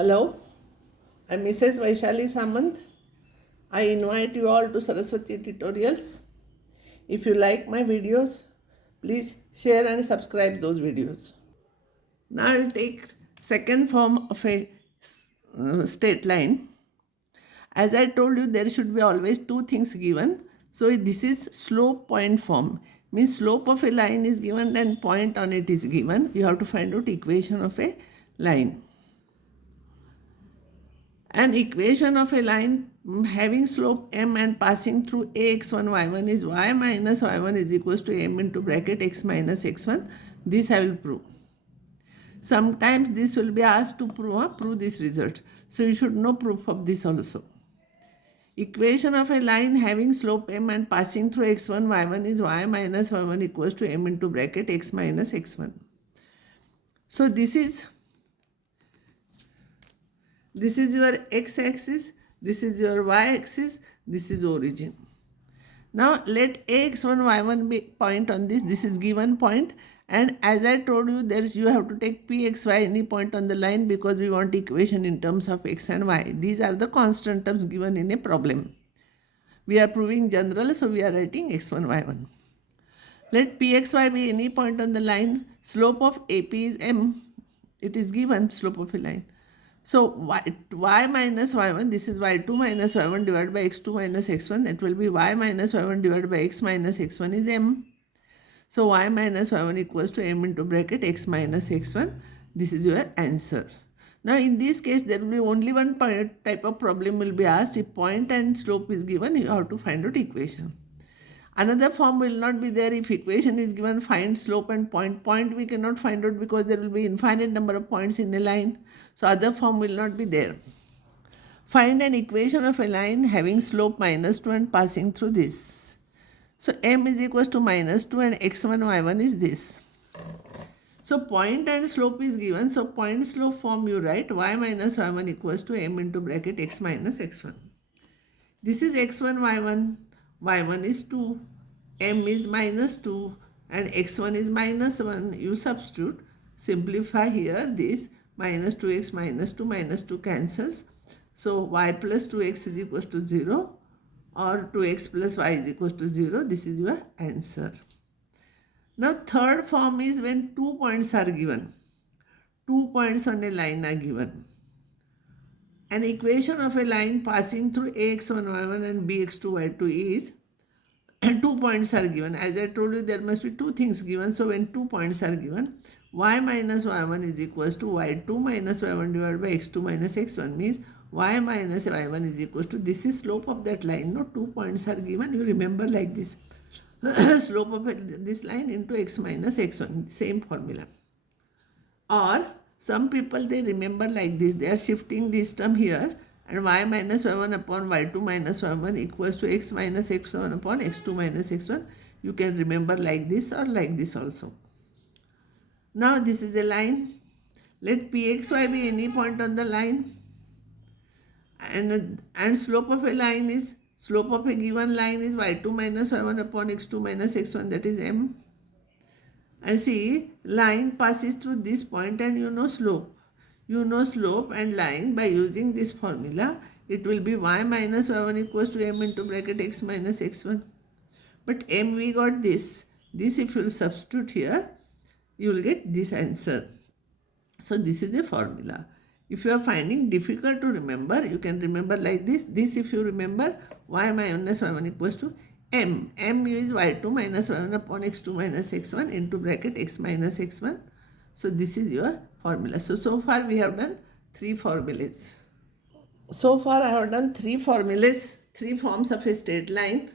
Hello, I'm Mrs. Vaishali Samant. I invite you all to Saraswati Tutorials. If you like my videos, please share and subscribe those videos. Now I'll take second form of a straight line. As I told you, there should be always two things given. So this is slope point form. Means slope of a line is given and point on it is given. You have to find out equation of a line. An equation of a line having slope m and passing through ax1 y1 is y minus y1 is equals to m into bracket x minus x1. This I will prove. Sometimes this will be asked to prove this result. So you should know proof of this also. Equation of a line having slope m and passing through x1 y1 is y minus y1 equals to m into bracket x minus x1. So this is your x-axis, this is your y-axis, this is origin. Now let ax1, y1 be point on this. This is given point, and as I told you, you have to take pxy any point on the line because we want equation in terms of x and y. These are the constant terms given in a problem. We are proving general, so we are writing x1, y1. Let pxy be any point on the line. Slope of AP is m. It is given, slope of a line. So y minus y1, this is y2 minus y1 divided by x2 minus x1. That will be y minus y1 divided by x minus x1 is m. So y minus y1 equals to m into bracket x minus x1. This is your answer. Now in this case, there will be only one type of problem will be asked. If point and slope is given, you have to find out equation. Another form will not be there. If equation is given, find slope and point. Point we cannot find out because there will be infinite number of points in a line. So other form will not be there. Find an equation of a line having slope minus 2 and passing through this. So m is equals to minus 2 and x1, y1 is this. So point and slope is given. So point slope form you write y minus y1 equals to m into bracket x minus x1. This is x1, y1. y1 is 2, m is minus 2 and x1 is minus 1. You substitute, simplify here this minus 2x minus 2 cancels. So y plus 2x is equals to 0 or 2x plus y is equals to 0. This is your answer. Now third form is when 2 points are given. 2 points on a line are given. An equation of a line passing through ax1, y1 and bx2, y2 is 2 points are given. As I told you, there must be two things given. So when 2 points are given, y minus y1 is equals to y2 minus y1 divided by x2 minus x1 means y minus y1 is equals to, this is slope of that line. No, 2 points are given. You remember like this. Slope of this line into x minus x1. Same formula. Or some people, they remember like this. They are shifting this term here and y minus y1 upon y2 minus y1 equals to x minus x1 upon x2 minus x1. You can remember like this or like this also. Now this is a line. Let pxy be any point on the line. And slope of a line is, slope of a given line is y2 minus y1 upon x2 minus x1, that is m. And see, line passes through this point and you know slope. You know slope and line by using this formula. It will be y minus y1 equals to m into bracket x minus x1. But m we got this. This if you will substitute here, you will get this answer. So this is a formula. If you are finding difficult to remember, you can remember like this. This if you remember, y minus y1 equals to m. m is y2 minus y1 upon x2 minus x1 into bracket x minus x1. So this is your formula. So far we have done 3 formulas. So far I have done 3 formulas, 3 forms of a straight line,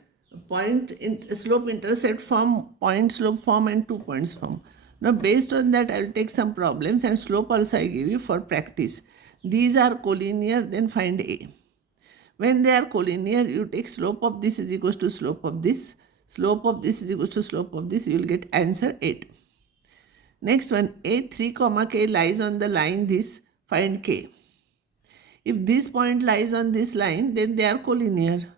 point slope intercept form, point slope form and 2 points form. Now based on that I will take some problems and slope also I give you for practice. These are collinear, then find A. When they are collinear, you take slope of this is equals to slope of this. Slope of this is equals to slope of this. You will get answer 8. Next one, A 3 comma K lies on the line this. Find K. If this point lies on this line, then they are collinear.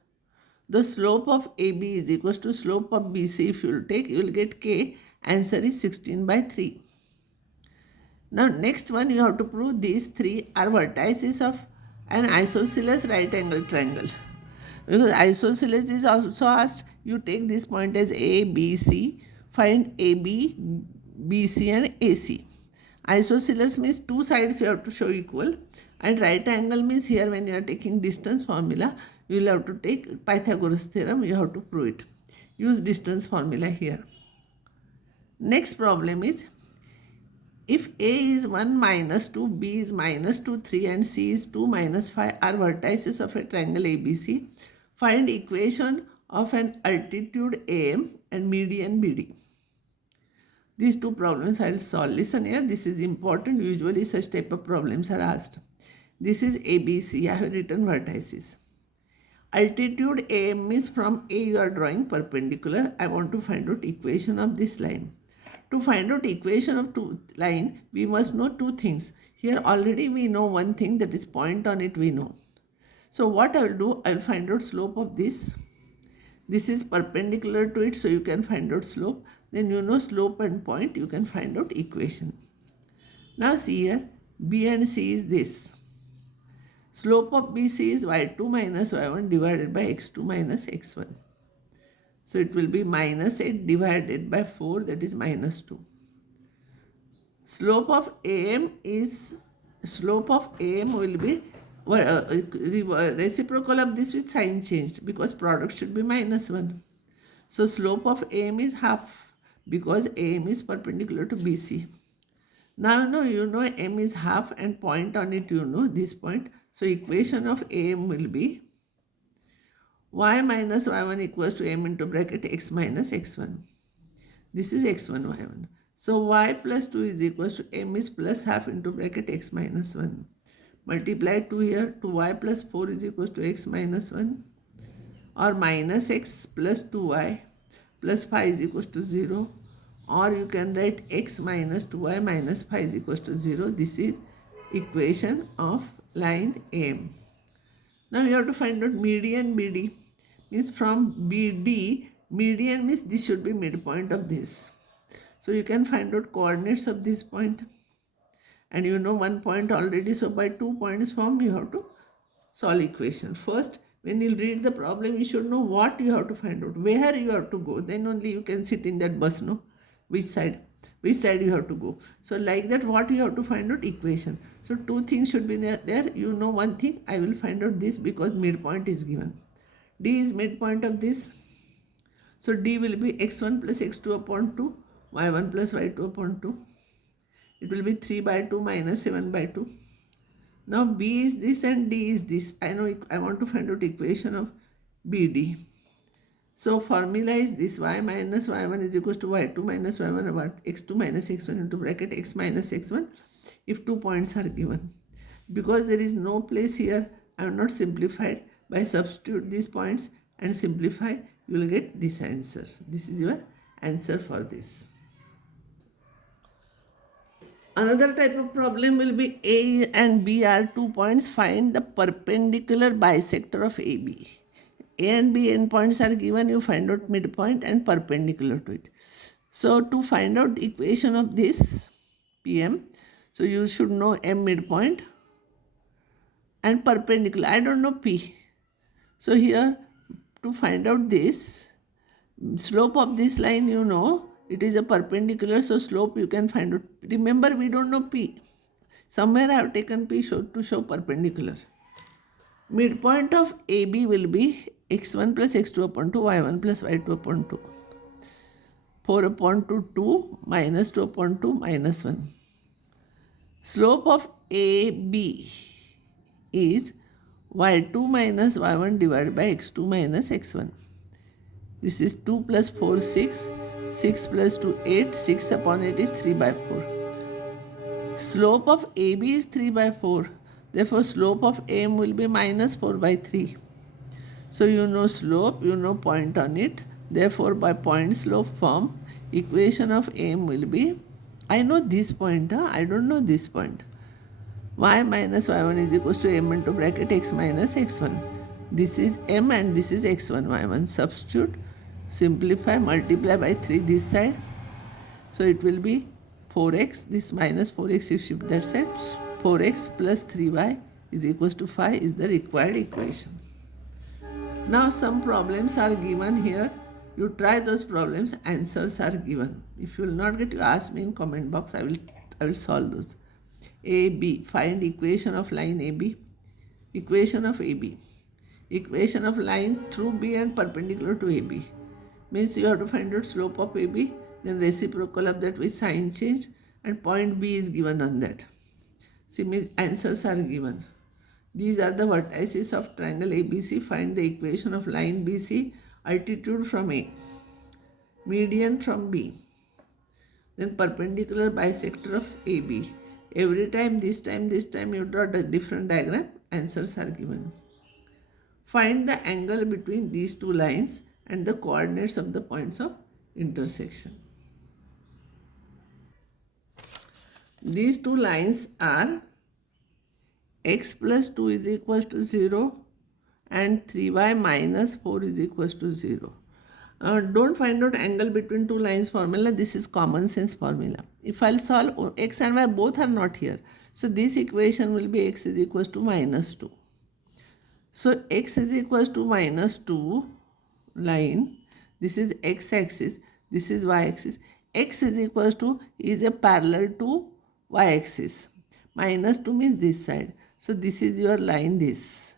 The slope of AB is equals to slope of BC. If you will take, you will get K. Answer is 16 by 3. Now next one, you have to prove these three are vertices of an isosceles right angle triangle. Because isosceles is also asked, you take this point as A, B, C, find AB, BC and AC. Isosceles means two sides you have to show equal, and right angle means here when you are taking distance formula, you will have to take Pythagoras theorem, you have to prove it. Use distance formula here. Next problem is, if A is 1 minus 2, B is minus 2, 3 and C is 2 minus 5 are vertices of a triangle ABC, find equation of an altitude AM and median BD. These two problems I will solve. Listen here, this is important. Usually such type of problems are asked. This is ABC. I have written vertices. Altitude AM is from A you are drawing perpendicular. I want to find out equation of this line. To find out equation of line, we must know two things. Here already we know one thing, that is point on it we know. So what I will do, I will find out slope of this. This is perpendicular to it, so you can find out slope. Then you know slope and point, you can find out equation. Now see here, B and C is this. Slope of BC is y2 minus y1 divided by x2 minus x1. So it will be minus 8 divided by 4, that is minus 2. Slope of AM will be reciprocal of this with sign changed, because product should be minus 1. So slope of AM is half, because AM is perpendicular to BC. Now you know M is half and point on it you know this point. So equation of AM will be y minus y1 equals to m into bracket x minus x1. This is x1, y1. So y plus 2 is equals to m is plus half into bracket x minus 1. Multiply 2 here, 2y plus 4 is equals to x minus 1, or minus x plus 2y plus 5 is equals to 0, or you can write x minus 2y minus 5 is equals to 0. This is equation of line AM. Now you have to find out median BD. Means from BD, median means this should be midpoint of this. So you can find out coordinates of this point. And you know one point already, so by 2 points form you have to solve equation. First, when you read the problem, you should know what you have to find out, where you have to go. Then only you can sit in that bus, no? Which side you have to go. So like that, what you have to find out, equation. So two things should be there. You know one thing, I will find out this because midpoint is given. D is midpoint of this. So D will be x1 plus x2 upon 2, y1 plus y2 upon 2. It will be 3 by 2 minus 7 by 2. Now B is this and D is this. I know I want to find out equation of BD. So formula is this: y minus y1 is equals to y2 minus y1 about x2 minus x1 into bracket x minus x1 if 2 points are given. Because there is no place here, I have not simplified. By substitute these points and simplify, you will get this answer. This is your answer for this. Another type of problem will be A and B are 2 points. Find the perpendicular bisector of AB. A and B endpoints are given. You find out midpoint and perpendicular to it. So to find out the equation of this PM, so you should know M midpoint and perpendicular. I don't know P. So here, to find out this, slope of this line, you know, it is a perpendicular, so slope you can find out. Remember, we don't know P. Somewhere I have taken P to show perpendicular. Midpoint of AB will be x1 plus x2 upon 2, y1 plus y2 upon 2. 4 upon 2, 2, minus 2 upon 2, minus 1. Slope of AB is y2 minus y1 divided by x2 minus x1. This is 2 plus 4, 6. 6 plus 2, 8. 6 upon 8 is 3 by 4. Slope of AB is 3 by 4. Therefore, slope of AM will be minus 4 by 3. So, you know slope, you know point on it. Therefore, by point slope form, equation of AM will be, I know this point, I don't know this point. Y minus y1 is equals to m into bracket x minus x1. This is m and this is x1, y1. Substitute, simplify, multiply by 3 this side. So it will be 4x, this minus 4x you shift that side, 4x plus 3y is equals to 5 is the required equation. Now some problems are given here. You try those problems, answers are given. If you will not get, you ask me in comment box, I will solve those. AB, find equation of line AB. Equation of AB. Equation of line through B and perpendicular to AB. Means you have to find out slope of AB, then reciprocal of that with sign change, and point B is given on that. See, means answers are given. These are the vertices of triangle ABC. Find the equation of line BC, altitude from A, median from B, then perpendicular bisector of AB. Every time, this time you draw a different diagram. Answers are given. Find the angle between these two lines and the coordinates of the points of intersection. These two lines are x plus 2 is equals to 0 and 3y minus 4 is equals to 0. Don't find out angle between two lines formula. This is common sense formula. If I'll solve, x and y both are not here. So this equation will be x is equals to minus 2. So x is equals to minus 2 line. This is x-axis. This is y-axis. X is equals to is a parallel to y-axis. Minus 2 means this side. So this is your line, this.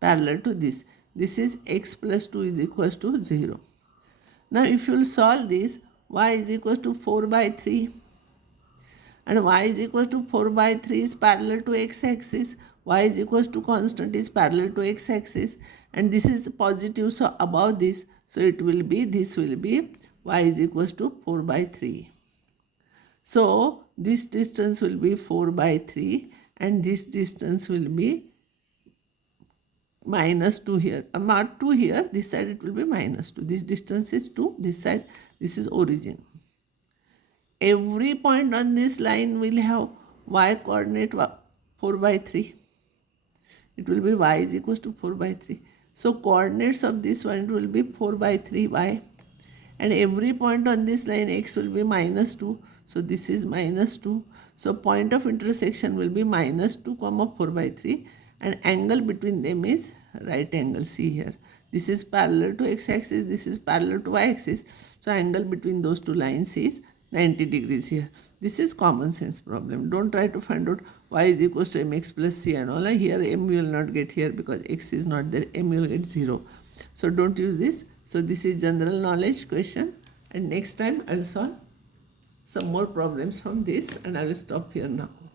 Parallel to this. This is x plus 2 is equals to 0. Now if you will solve this, y is equals to 4 by 3. And y is equals to 4 by 3 is parallel to x-axis. Y is equals to constant is parallel to x-axis. And this is positive, so above this. So it will be, this will be y is equals to 4 by 3. So this distance will be 4 by 3 and this distance will be minus 2 here. Not 2 here, this side it will be minus 2. This distance is 2, this side, this is origin. Every point on this line will have y coordinate 4 by 3. It will be y is equals to 4 by 3. So coordinates of this one will be 4 by 3 y. And every point on this line x will be minus 2. So this is minus 2. So point of intersection will be minus 2 comma 4 by 3. And angle between them is right angle. See here. This is parallel to x-axis. This is parallel to y-axis. So angle between those two lines is 90 degrees here. This is common sense problem. Don't try to find out y is equals to mx plus c and all. Here m you will not get here because x is not there. M you will get 0. So don't use this. So this is general knowledge question. And next time I will solve some more problems from this and I will stop here now.